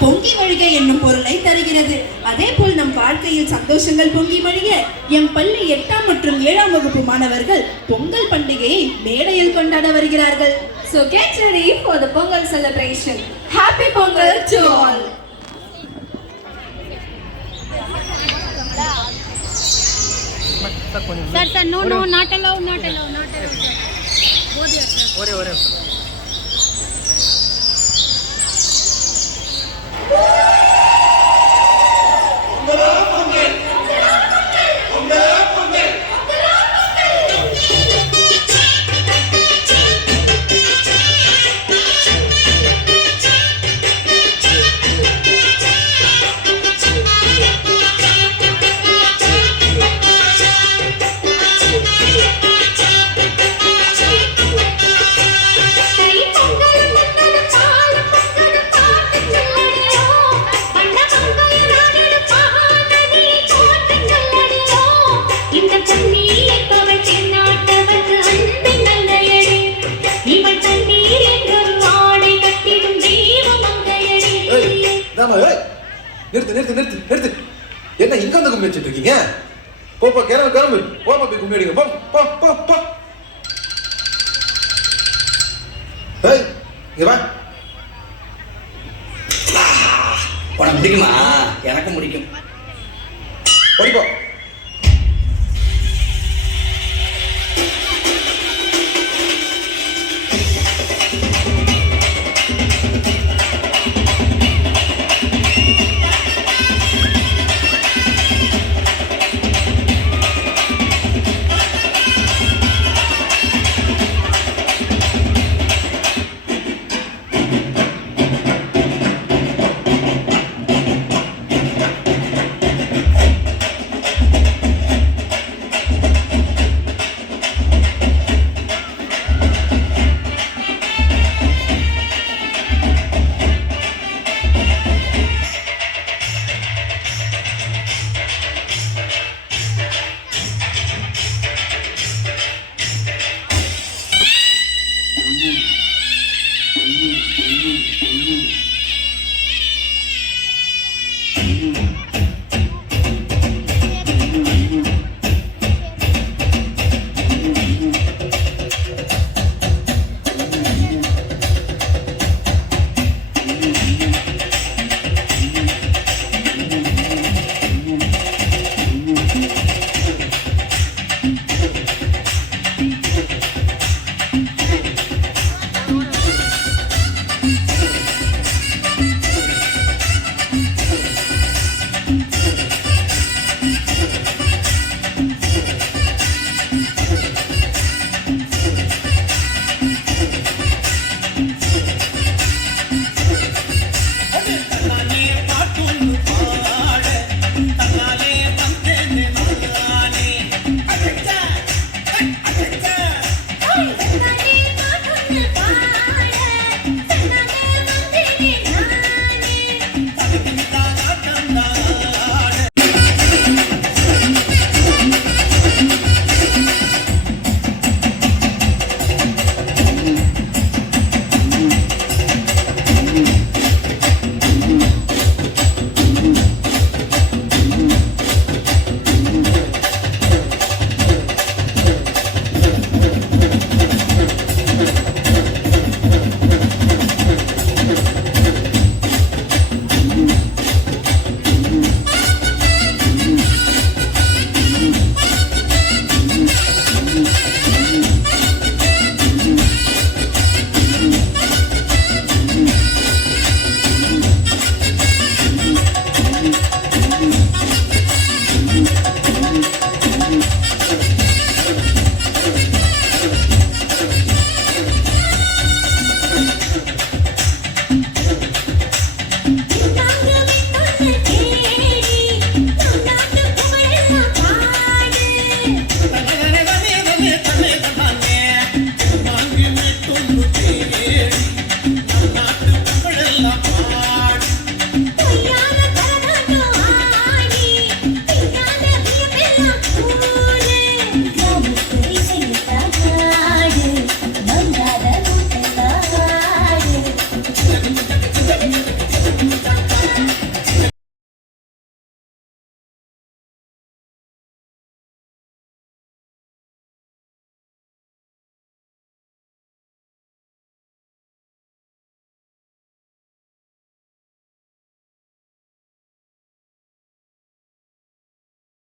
பொங்கி வழிக என்னும் பொருளை தருகிறது. அதே போல் நம் வாழ்க்கையில் சந்தோஷங்கள் பொங்கி வழிய எம் பள்ளி 8ஆம் மற்றும் 7ஆம் வகுப்பு மாணவர்கள் பொங்கல் பண்டிகையை மேடையில் கொண்டாட வருகிறார்கள். So get ready for the Pongal celebration. Happy Pongal to all. Sir, no, not allowed, sir. Ore. நிறுத்து. என்ன இங்க வந்து கும்மி வச்சுட்டு இருக்கீங்க? போப்பா கிளம்பு. போப்பா போய் கும்மி அடிங்க. போ. ஏய், இங்க வா. உனக்கு முடிக்குமா? எனக்கு முடிக்கும். ஓடிப்போ.